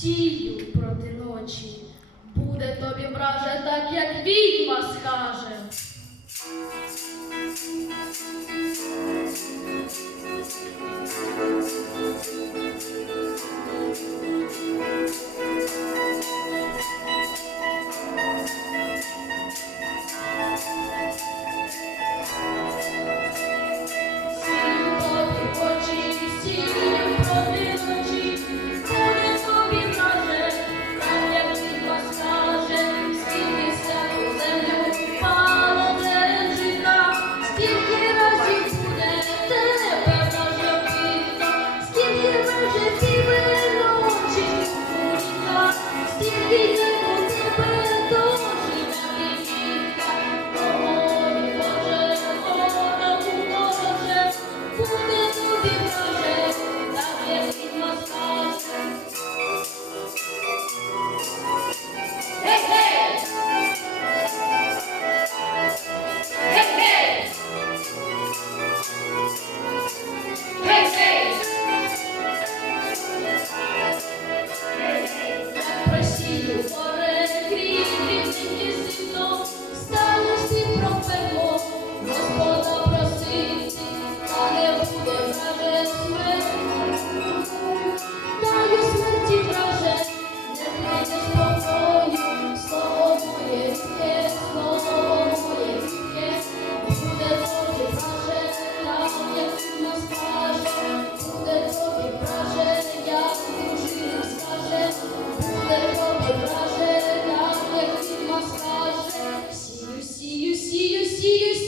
сію проти ночі, буде тобі враже, так як відьма скаже. receive